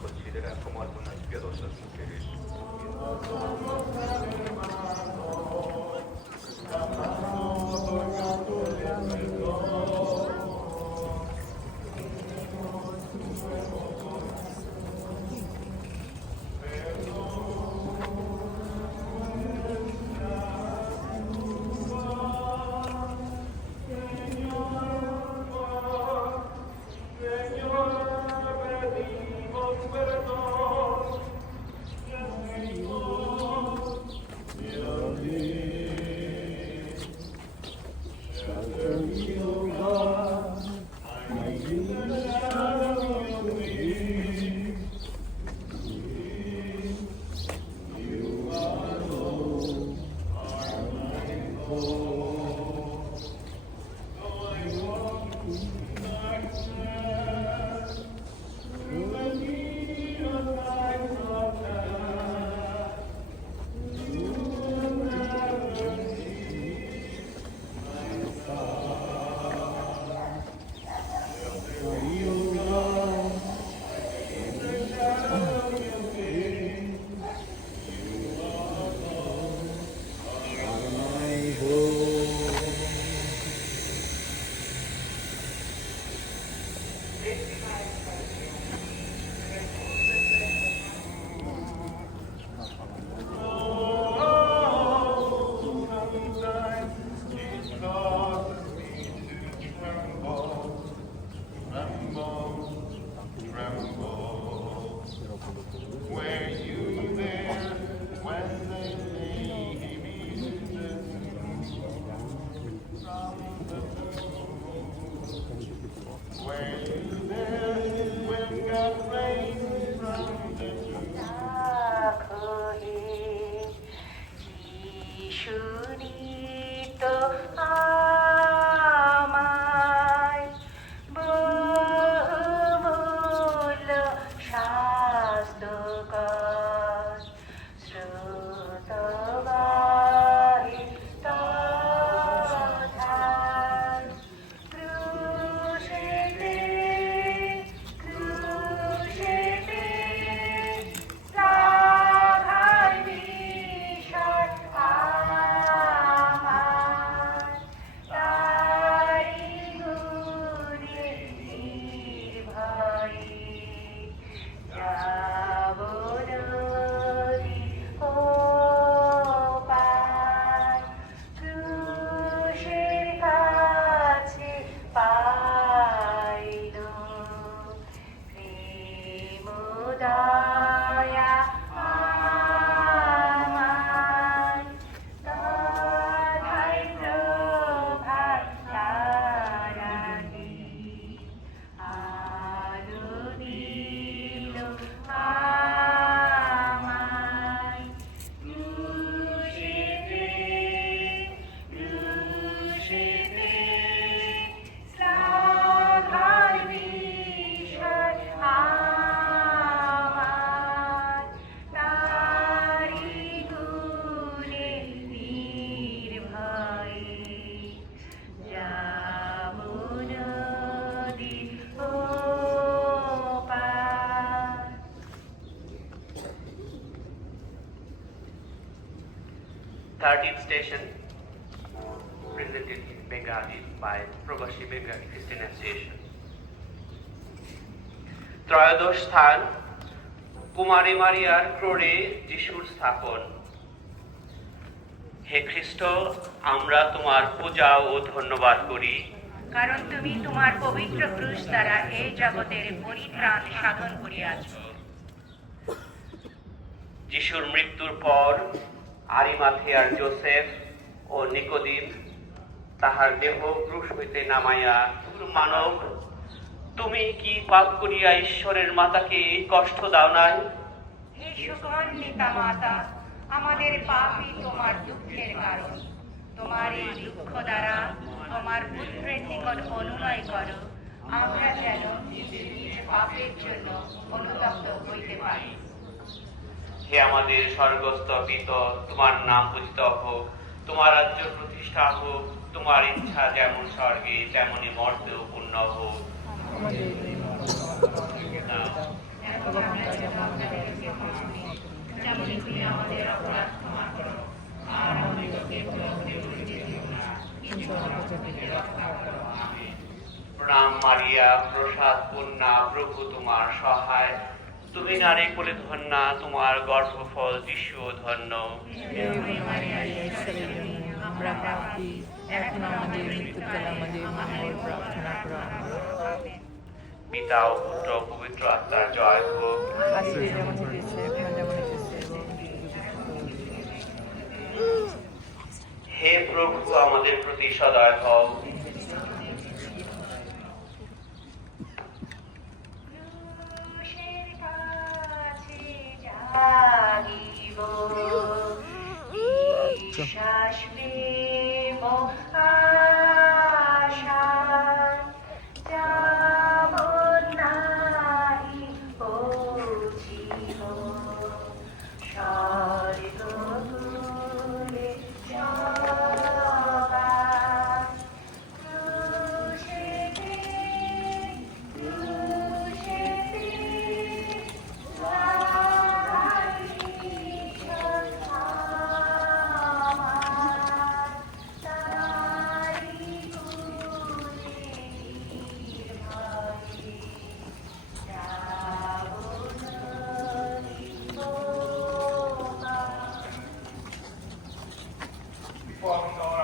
Considera como algunas piadosas mujeres 釣りと Thirteenth station, presented in Bengali by Probashi Bengali Christian Association. ত্রয়োদশ স্থান কুমারী মারিয়ার ক্রোড়ে যিশুর স্থাপন। হে খ্রিস্ট আমরা তোমার পূজা ও ধন্যবাদ করি। কারণ তুমি তোমার পবিত্র ক্রুশ দ্বারা এই জগতের পরিত্রাণ সাধন করিয়াছ। যিশুর মৃত্যুর পর আরিমাথিয়ার জোসেফ ও নিকোদিম তাহার দেহ ক্রুশ হইতে নামাইয়া মানব, তুমি কি পাপ করিয়া ঈশ্বরের মাতাকে এই কষ্ট দাও নাই? হে সুগন্ধিতা মাতা আমাদের পাপই তোমার দুঃখের কারণ। তোমার এই দুঃখ দ্বারা তোমার পুত্রের নিকট অনুনয় করো। আমরা যেন পাপের জন্য অনুতপ্ত হইতে পারি। হে আমাদের স্বর্গস্থ পিত তোমার নাম পূজিত হোক তোমার রাজ্য প্রতিষ্ঠা হোক তোমার ইচ্ছা যেমন স্বর্গে তেমনি মর্তেও পূর্ণ হোক। প্রণাম মারিয়া প্রসাদ পূর্ণা প্রভু তোমার সহায়। তুমি নারী কোলে ধন্যা তোমার গর্ভফল যিশু ধন্য। আমরা প্রাপ্তি এখন আমাদের মৃত্যুকাল আমাদের মঙ্গল প্রার্থনা করো পিতা ও পুত্র পবিত্র আত্মার জয় হোক। হে প্রভু আমাদের প্রতি সদয় হও। mucho. walking on